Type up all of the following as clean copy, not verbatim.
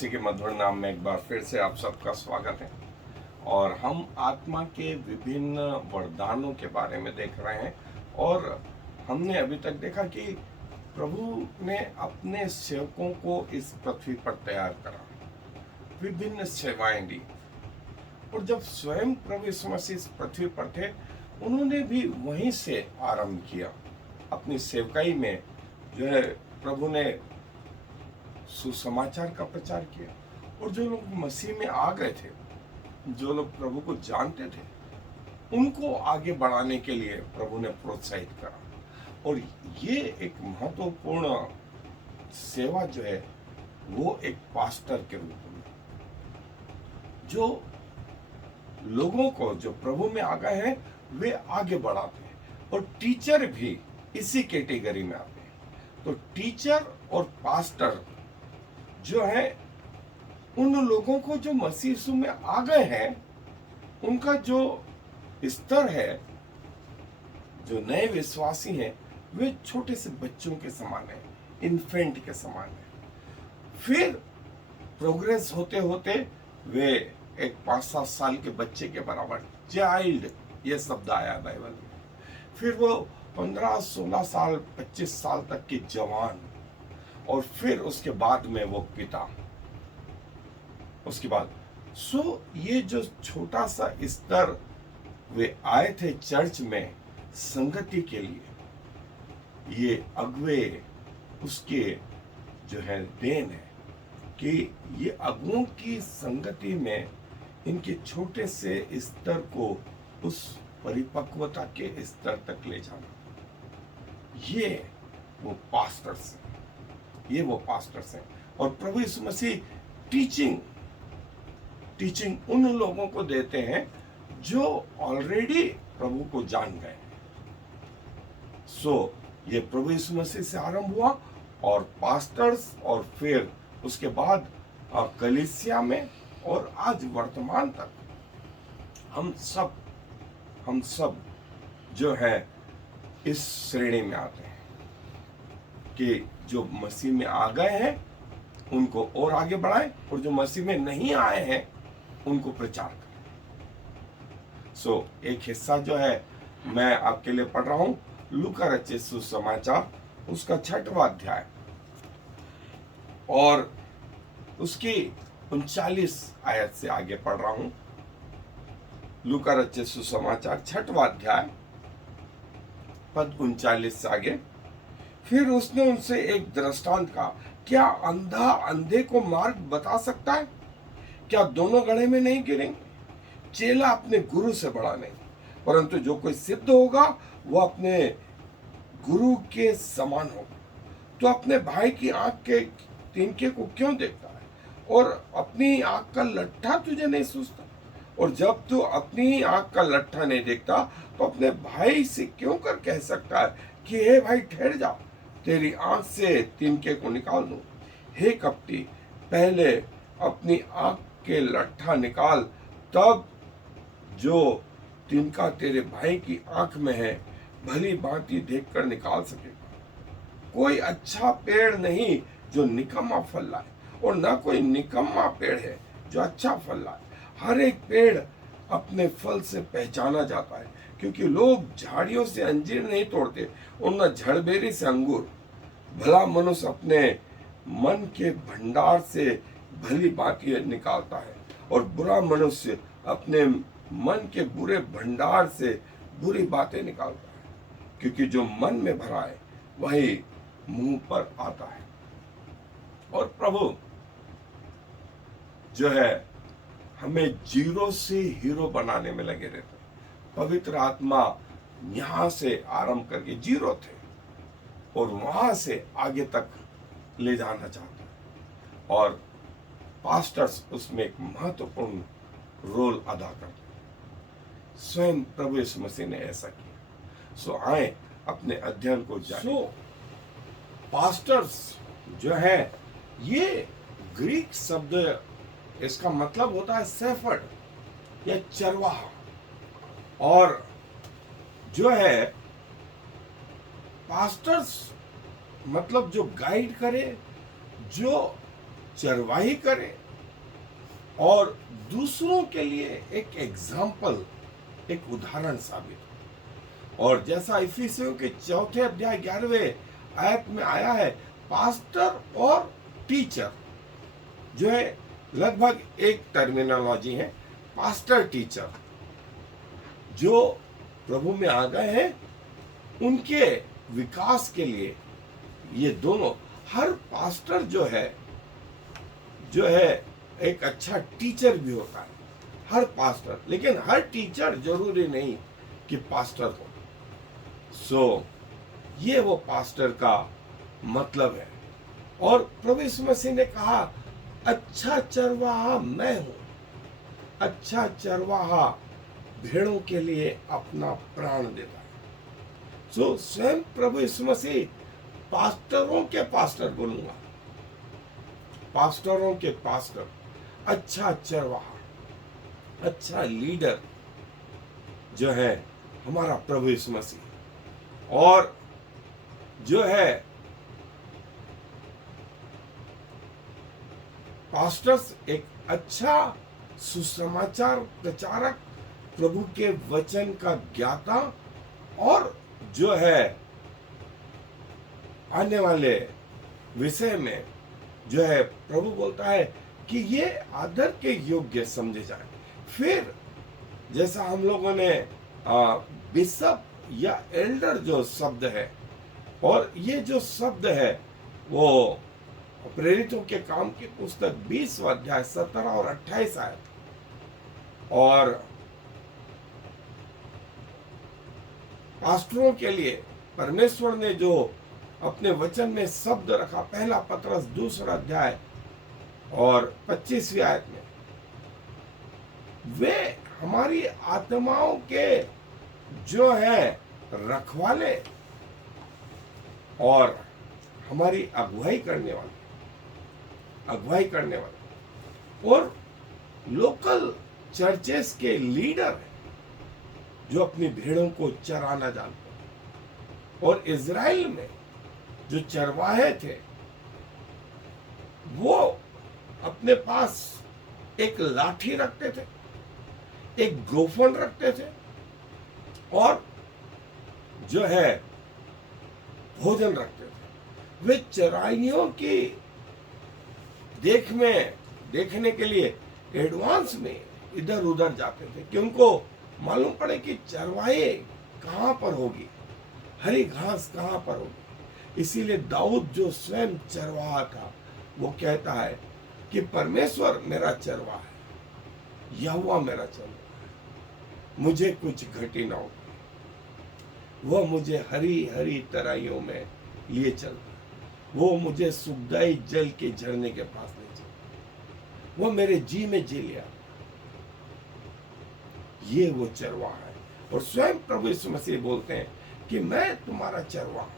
मसीह के मधुर नाम में एक बार फिर से आप सबका स्वागत है। और हम आत्मा के विभिन्न वरदानों के बारे में देख रहे हैं। और हमने अभी तक देखा कि प्रभु ने अपने सेवकों को इस पृथ्वी पर तैयार करा, विभिन्न सेवाएं दी। और जब स्वयं प्रभु यीशु मसीह इस पृथ्वी पर थे, उन्होंने भी वहीं से आरंभ किया अपनी सेवकाई में। जो है, प्रभु ने सुसमाचार का प्रचार किया। और जो लोग मसीह में आ गए थे, जो लोग प्रभु को जानते थे, उनको आगे बढ़ाने के लिए प्रभु ने प्रोत्साहित करा। और ये एक महत्वपूर्ण सेवा जो है, वो एक पास्टर के रूप में जो लोगों को जो प्रभु में आ गए हैं वे आगे बढ़ाते हैं। और टीचर भी इसी कैटेगरी में आते हैं। तो टीचर और पास्टर जो है, उन लोगों को जो मसीह यीशु में आ गए हैं, उनका जो स्तर है, जो नए विश्वासी हैं, वे छोटे से बच्चों के समान है, इन्फेंट के समान है। फिर प्रोग्रेस होते होते वे एक 5-7 साल के बच्चे के बराबर, चाइल्ड, ये शब्द आया बाइबल में। फिर वो 15-16 साल 25 साल तक के जवान, और फिर उसके बाद में वो पिता। उसके बाद ये जो छोटा सा स्तर वे आए थे चर्च में संगति के लिए, ये अगुवे उसके जो है देन है कि ये अगुओं की संगति में इनके छोटे से स्तर को उस परिपक्वता के स्तर तक ले जाना। ये वो पास्टर्स हैं, ये वो पास्टर्स हैं। और प्रभु यीशु मसीह टीचिंग उन लोगों को देते हैं जो ऑलरेडी प्रभु को जान गए। ये प्रभु यीशु मसीह से आरंभ हुआ, और पास्टर्स, और फिर उसके बाद कलीसिया में, और आज वर्तमान तक हम सब जो है इस श्रेणी में आते हैं कि जो मसीह में आ गए हैं उनको और आगे बढ़ाएं, और जो मसीह में नहीं आए हैं उनको प्रचार करें। एक हिस्सा जो है मैं आपके लिए पढ़ रहा हूं, लूका रचित सुसमाचार, उसका 6वां अध्याय और उसकी 39 आयत से आगे पढ़ रहा हूं। लूका रचित सुसमाचार 6वां अध्याय पद 39 से आगे। फिर उसने उनसे एक दृष्टांत कहा, क्या अंधा अंधे को मार्ग बता सकता है? क्या दोनों गड्ढे में नहीं गिरेंगे? चेला अपने गुरु से बड़ा नहीं, परंतु जो कोई सिद्ध होगा वो अपने गुरु के समान होगा। तो अपने भाई की आंख के तिनके को क्यों देखता है, और अपनी आंख का लट्ठा तुझे नहीं सूझता? और जब तू अपनी आंख का लट्ठा नहीं देखता, तो अपने भाई से क्यों कर कह सकता है कि हे भाई ठहर जा, तेरी आंख से तिनके को निकाल दूं? हे कपटी, पहले अपनी आंख के लट्ठा निकाल, तब जो तिनका तेरे भाई की आंख में है भली भांति देखकर निकाल सकेगा। कोई अच्छा पेड़ नहीं जो निकम्मा फल लाए, और न कोई निकम्मा पेड़ है जो अच्छा फल लाए। हर एक पेड़ अपने फल से पहचाना जाता है, क्योंकि लोग झाड़ियों से अंजीर नहीं तोड़ते और न झड़बेरी से अंगूर। भला मनुष्य अपने मन के भंडार से भली बातें निकालता है, और बुरा मनुष्य अपने मन के बुरे भंडार से बुरी बातें निकालता है, क्योंकि जो मन में भरा है वही मुंह पर आता है। और प्रभु जो है हमें जीरो से हीरो बनाने में लगे रहते हैं। पवित्र आत्मा यहां से आरंभ करके जीरो थे और वहां से आगे तक ले जाना चाहता है, और पास्टर्स उसमें एक महत्वपूर्ण रोल अदा करते हैं। स्वयं प्रभु यीशु मसीह ने ऐसा किया। आए अपने अध्ययन को जारी। पास्टर्स जो है, ये ग्रीक शब्द, इसका मतलब होता है शेफर्ड या चरवाहा। और जो है पास्टर्स मतलब जो गाइड करे, जो चरवाही करें और दूसरों के लिए एक एग्जाम्पल, एक उदाहरण साबित हो। और जैसा इफिसियों के 4 अध्याय 11वें आयत में आया है, पास्टर और टीचर जो है लगभग एक टर्मिनोलॉजी है। पास्टर टीचर जो प्रभु में आ गए हैं, उनके विकास के लिए ये दोनों, हर पास्टर जो है एक अच्छा टीचर भी होता है, हर पास्टर। लेकिन हर टीचर जरूरी नहीं कि पास्टर हो। ये वो पास्टर का मतलब है। और प्रभु यीशु मसीह ने कहा, अच्छा चरवाहा मैं हूं, अच्छा चरवाहा भेड़ों के लिए अपना प्राण देता है। स्वयं प्रभु यीशु मसीह पास्टरों के पास्टर बोलूंगा, पास्टरों के पास्टर, अच्छा चरवाहा, अच्छा लीडर जो है हमारा प्रभु यीशु मसीह। और जो है पास्टर्स एक अच्छा सुसमाचार प्रचारक, प्रभु के वचन का ज्ञाता, और जो है आने वाले विषय में जो है प्रभु बोलता है कि ये आदर के योग्य समझे जाए। फिर जैसा हम लोगों ने बिशप या एल्डर जो शब्द है, और ये जो शब्द है वो प्रेरितों के काम की पुस्तक 20 अध्याय 17 और 28 आयत, और पास्टरों के लिए परमेश्वर ने जो अपने वचन में शब्द रखा, पहला पतरस 2 अध्याय और 25वीं आयत में, वे हमारी आत्माओं के जो है रखवाले और हमारी अगुवाई करने वाले और लोकल चर्चेस के लीडर हैं जो अपनी भेड़ों को चराना जानते हैं। और इज़राइल में जो चरवाहे थे वो अपने पास एक लाठी रखते थे, एक गोफन रखते थे, और जो है भोजन रखते थे। वे चराइयों की देखने के लिए एडवांस में इधर उधर जाते थे कि उनको मालूम पड़े कि चरवाहे कहां पर होगी, हरी घास कहां पर होगी। इसीलिए दाऊद जो स्वयं चरवाहा था, वो कहता है कि परमेश्वर मेरा चरवाहा है, यहोवा मेरा चरवाहा है, मुझे कुछ घटी ना हो। वह मुझे हरी हरी तराइयों में लिए चलता, वो मुझे सुखदाई जल के झरने के पास ले चलता, वो मेरे जी में जी लिया। ये वो चरवाहा है। और स्वयं प्रभु यीशु मसीह बोलते हैं कि मैं तुम्हारा चरवाहा हूं,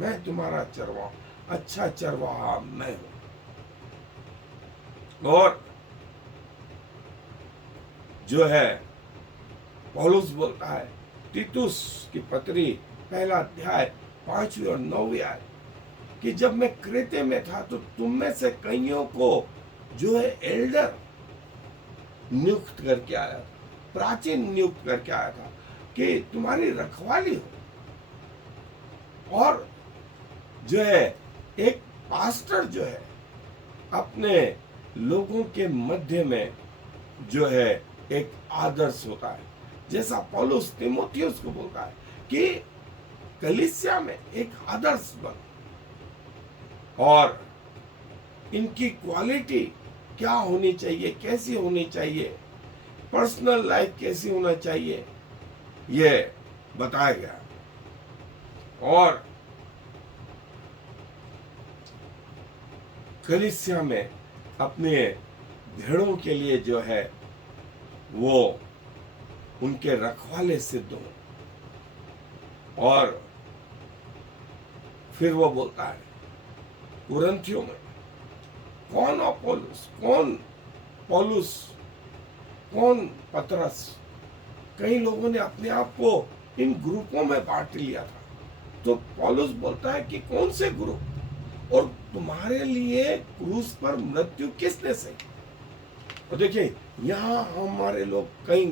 मैं तुम्हारा चरवाहा, अच्छा चरवाहा मैं हूं। और जो है पौलुस बोलता है तीतुस की पत्री 1 अध्याय 5वीं और 9वीं आयत कि जब मैं क्रेते में था तो तुम में से कईयों को जो है एल्डर नियुक्त करके आया था, प्राचीन नियुक्त करके आया था कि तुम्हारी रखवाली हो। और जो है एक पास्टर जो है अपने लोगों के मध्य में जो है एक आदर्श होता है, जैसा पौलुस तीमुथियुस को बोलता है कि कलीसिया में एक आदर्श बन, और इनकी क्वालिटी क्या होनी चाहिए, कैसी होनी चाहिए, पर्सनल लाइफ कैसी होना चाहिए, ये बताया गया। और कलीसिया में अपने भेड़ों के लिए जो है वो उनके रखवाले सिद्ध हो। और फिर वो बोलता है कुरिन्थियों में कौन अपोलोस, कौन पौलुस, कौन पतरस, कई लोगों ने अपने आप को इन ग्रुपों में बांट लिया था। तो पौलुस बोलता है कि कौन से ग्रुप, और तुम्हारे लिए क्रूस पर मृत्यु किसने सही। और देखिए यहाँ हमारे लोग कई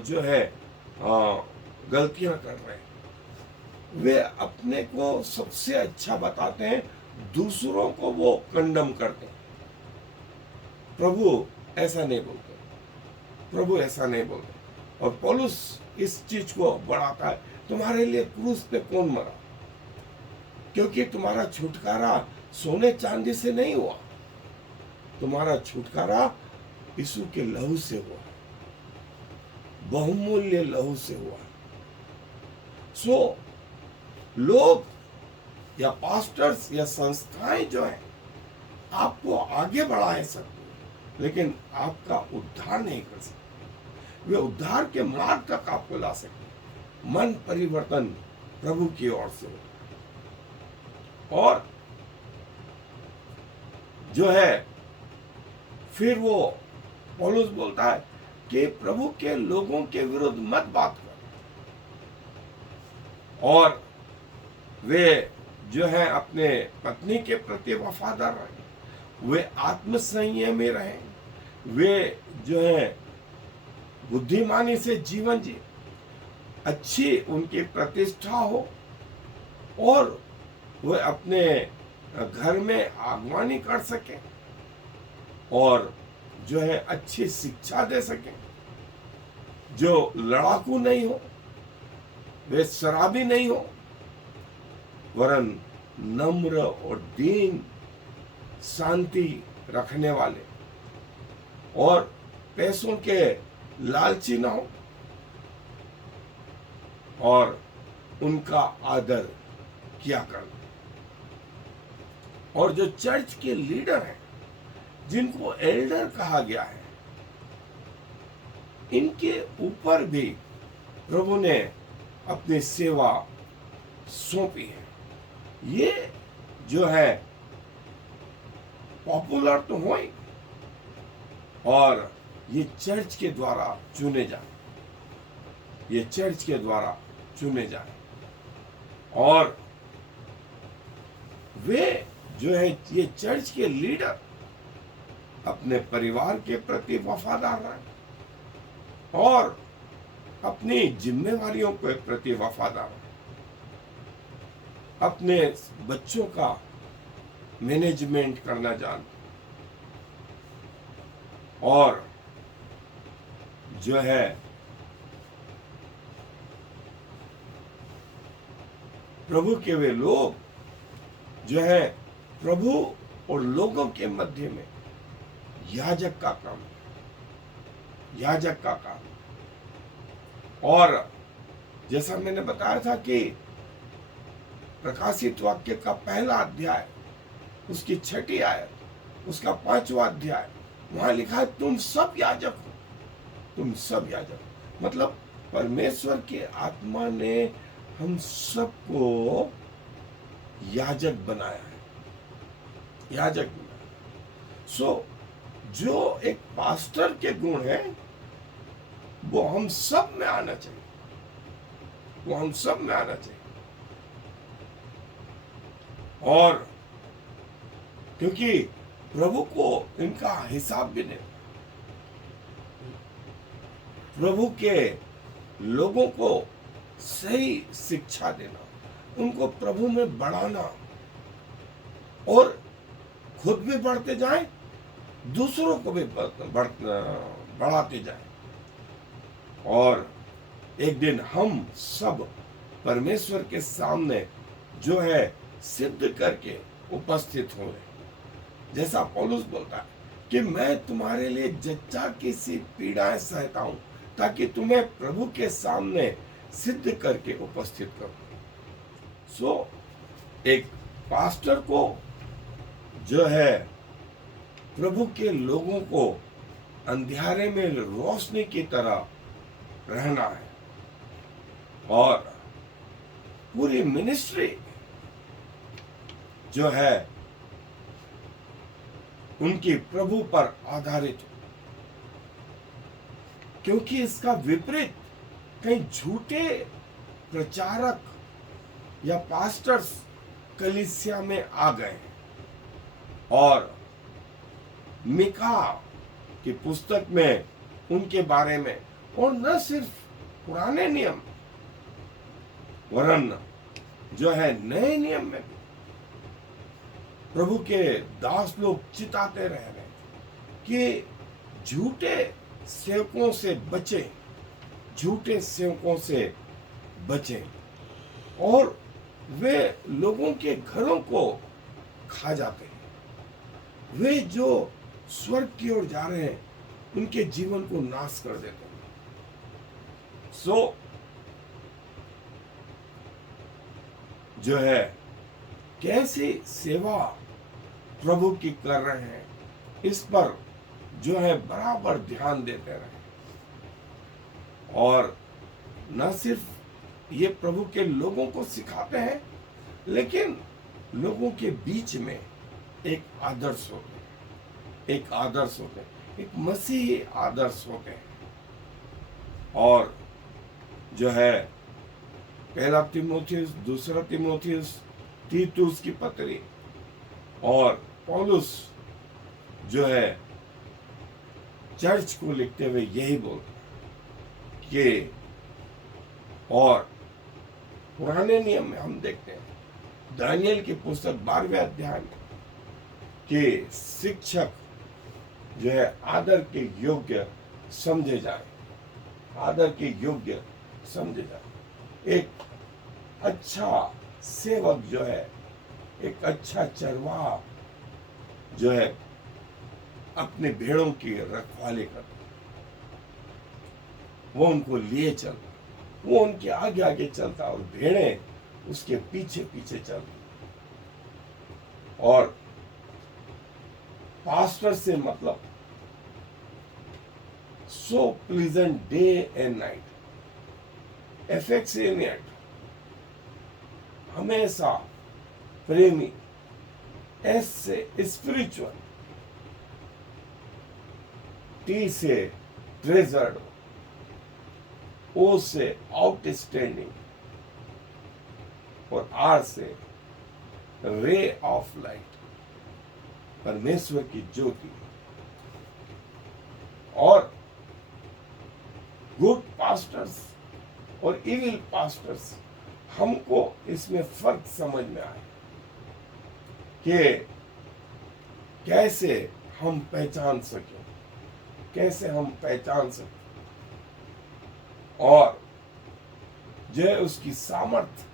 जो है गलतियां कर रहे हैं। वे अपने को सबसे अच्छा बताते हैं, दूसरों को वो कंडम करते हैं। प्रभु ऐसा नहीं बोलते, प्रभु ऐसा नहीं बोलते। और पौलुस इस चीज को बढ़ाता है, तुम्हारे लिए क्रूस पे कौन मरा, क्योंकि तुम्हारा छुटकारा सोने चांदी से नहीं हुआ, तुम्हारा छुटकारा यीशु के लहू से हुआ, बहुमूल्य लहू से हुआ। सो लोग या पास्टर्स या संस्थाएं जो है आपको आगे बढ़ा सकते, लेकिन आपका उद्धार नहीं कर सकते। वे उद्धार के मार्ग तक आपको ला सकते। मन परिवर्तन प्रभु की ओर से होता है। और जो है फिर वो पौलुस बोलता है कि प्रभु के लोगों के विरुद्ध मत बात कर, और वे जो है अपने पत्नी के प्रति वफादार रहे, वे आत्मसंयमी रहे, वे जो है बुद्धिमानी से जीवन जी, अच्छी उनकी प्रतिष्ठा हो, और वे अपने घर में आगवानी कर सके, और जो है अच्छी शिक्षा दे सके, जो लड़ाकू नहीं हो, वे शराबी नहीं हो, वरन नम्र और दीन शांति रखने वाले, और पैसों के लालची ना हो, और उनका आदर किया कर। और जो चर्च के लीडर हैं, जिनको एल्डर कहा गया है, इनके ऊपर भी प्रभु ने अपनी सेवा सौंपी है। ये जो है पॉपुलर तो हो ही, और ये चर्च के द्वारा चुने जाए, ये चर्च के द्वारा चुने जाए, और वे जो है ये चर्च के लीडर अपने परिवार के प्रति वफादार रहे, और अपनी जिम्मेवारियों के प्रति वफादार रहे, अपने बच्चों का मैनेजमेंट करना जानते, और जो है प्रभु के वे लोग जो है प्रभु और लोगों के मध्य में याजक का काम, याजक का काम। और जैसा मैंने बताया था कि प्रकाशित वाक्य का पहला अध्याय, उसकी 6ठी आयत, उसका 5वां अध्याय, वहां लिखा है तुम सब याजक हो, तुम सब याजक। मतलब परमेश्वर की आत्मा ने हम सबको याजक बनाया है, याजक बनाया। सो जो एक पास्टर के गुण है वो हम सब में आना चाहिए, वो हम सब में आना चाहिए। और क्योंकि प्रभु को इनका हिसाब भी नहीं, प्रभु के लोगों को सही शिक्षा देना, उनको प्रभु में बढ़ाना, और खुद भी बढ़ते जाए, दूसरों को भी बढ़ाते जाए। और एक दिन हम सब परमेश्वर के सामने जो है सिद्ध करके उपस्थित होंगे। जैसा पौलुस बोलता है कि मैं तुम्हारे लिए जच्चा की सी पीड़ाएं सहता हूं, ताकि तुम्हें प्रभु के सामने सिद्ध करके उपस्थित करूं। सो एक पास्टर को जो है प्रभु के लोगों को अंधियारे में रोशनी की तरह रहना है, और पूरी मिनिस्ट्री जो है उनकी प्रभु पर आधारित हो, क्योंकि इसका विपरीत कई झूठे प्रचारक या पास्टर्स कलीसिया में आ गए हैं, और मिका की पुस्तक में उनके बारे में, और न सिर्फ पुराने नियम वरन जो है नए नियम में भी प्रभु के दास लोग चिताते रह रहे कि झूठे सेवकों से बचें, झूठे सेवकों से बचें, और वे लोगों के घरों को खा जाते हैं। वे जो स्वर्ग की ओर जा रहे हैं उनके जीवन को नाश कर देते हैं। सो जो है कैसी सेवा प्रभु की कर रहे हैं, इस पर जो है बराबर ध्यान देते रहे। और न सिर्फ ये प्रभु के लोगों को सिखाते हैं, लेकिन लोगों के बीच में एक आदर्श होते हैं, एक आदर्श होते हैं, एक मसीही आदर्श होते हैं। और जो है पहला तीमुथियुस, दूसरा तीमुथियुस, तीतुस की पत्री और पौलुस जो है चर्च को लिखते हुए यही बोलते हैं कि, और पुराने नियम में हम देखते हैं दानियल की पुस्तक 12वें अध्याय में कि शिक्षक जो है आदर के योग्य समझे जाए, आदर के योग्य समझे जाए। एक अच्छा सेवक जो है, एक अच्छा चरवाहा जो है अपने भेड़ों की रखवाली करता, वो उनको लिए चलता, वो उनके आगे आगे चलता और भेड़ें उसके पीछे पीछे चलती। और पास्टर से मतलब so pleasant day and night, affectionate, हमेशा प्रेमी, एस से स्पिरिचुअल, टी से ट्रेजर्ड, ओ से आउटस्टैंडिंग, और आर से रे ऑफ लाइट, परमेश्वर की ज्योति। और गुड पास्टर्स और इविल पास्टर्स, हमको इसमें फर्क समझ में आए कि कैसे हम पहचान सकें, कैसे हम पहचान सकें। और जो है उसकी सामर्थ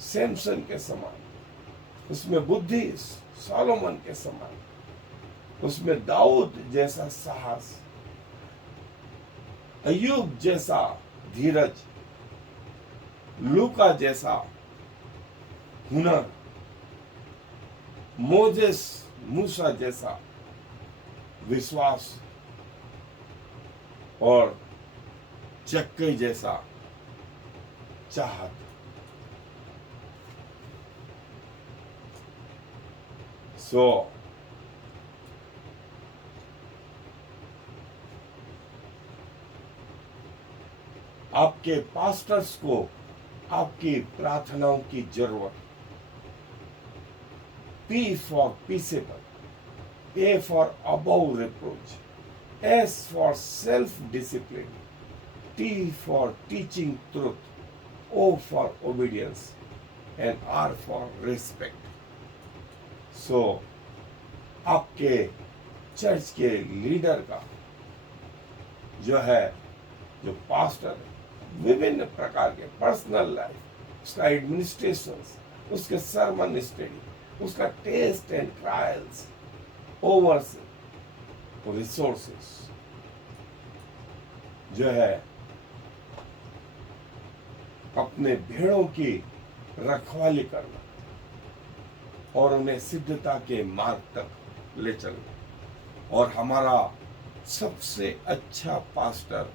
सैमसन के समान, उसमें बुद्धि सोलोमन के समान, उसमें दाऊद जैसा साहस, अय्यूब जैसा धीरज, लूका जैसा हुनर, मोजेस मूसा जैसा विश्वास, और चक्के जैसा चाहत। सो आपके पास्टर्स को आपकी प्रार्थनाओं की जरूरत। P for peaceable, A for above reproach, S for self-discipline, T for teaching truth, O for obedience, and R for respect. So, आपके चर्च के लीडर का जो है, जो पास्टर है, विभिन्न प्रकार के पर्सनल लाइफ, उसका एडमिनिस्ट्रेशन, उसके सरमन स्टडी, उसका टेस्ट एंड ट्रायल्स, ओवर्स रिसोर्सेस जो है अपने भेड़ों की रखवाली करना और उन्हें सिद्धता के मार्ग तक ले चलना। और हमारा सबसे अच्छा पास्टर,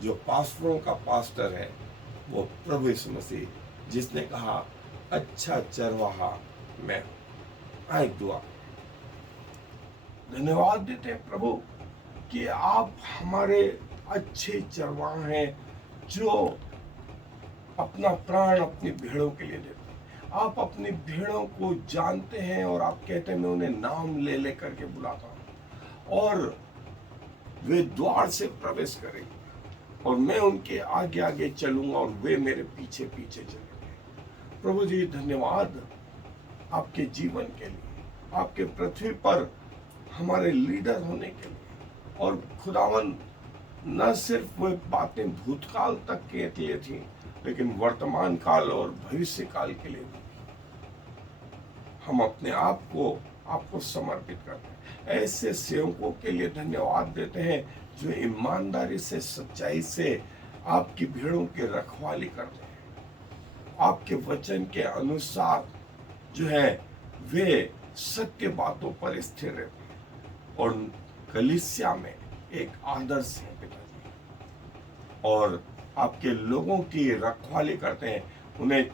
जो पास्टरों का पास्टर है, वो प्रभु यीशु मसीह, जिसने कहा अच्छा चरवाहा मैं हूं। आए दुआ। धन्यवाद देते हैं प्रभु कि आप हमारे अच्छे चरवाहा हैं, जो अपना प्राण अपनी भेड़ों के लिए देते हैं। आप अपनी भेड़ों को जानते हैं और आप कहते हैं मैं उन्हें नाम ले ले करके बुलाता हूं और वे द्वार से प्रवेश करेंगे और मैं उनके आगे आगे चलूंगा और वे मेरे पीछे पीछे चलेंगे। प्रभु जी धन्यवाद आपके जीवन के लिए, आपके पृथ्वी पर हमारे लीडर होने के लिए। और खुदावन न सिर्फ वे बातें भूतकाल तक के लिए थी, लेकिन वर्तमान काल और भविष्य काल के लिए भी हम अपने आप को आपको समर्पित करते हैं। ऐसे सेवकों के लिए धन्यवाद देते हैं जो ईमानदारी से, सच्चाई से आपकी भेड़ों की रखवाली करते हैं, आपके वचन के अनुसार जो है वे सत्य बातों पर स्थिर रहते हैं और कलीसिया में एक आदर्श है पिताजी, और आपके लोगों की रखवाली करते हैं, उन्हें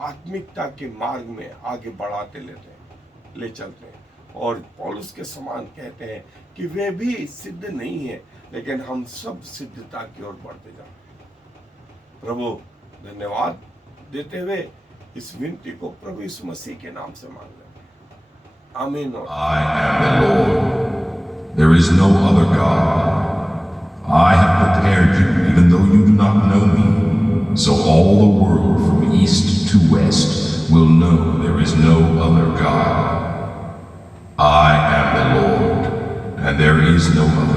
आत्मिकता के मार्ग में आगे बढ़ाते ले चलते हैं। और पौलुस के समान कहते हैं कि वे भी सिद्ध नहीं है, लेकिन हम सब सिद्धता की ओर बढ़ते जा रहे हैं। प्रभु धन्यवाद देते हुए इस विनती को प्रभु यीशु मसीह के नाम से मांग लेते हैं, आमीन। I am the Lord. There is no other God. I have prepared you, even though you do not know me, so all the world from east to west will know there is no other God. I am the Lord, and there is no other.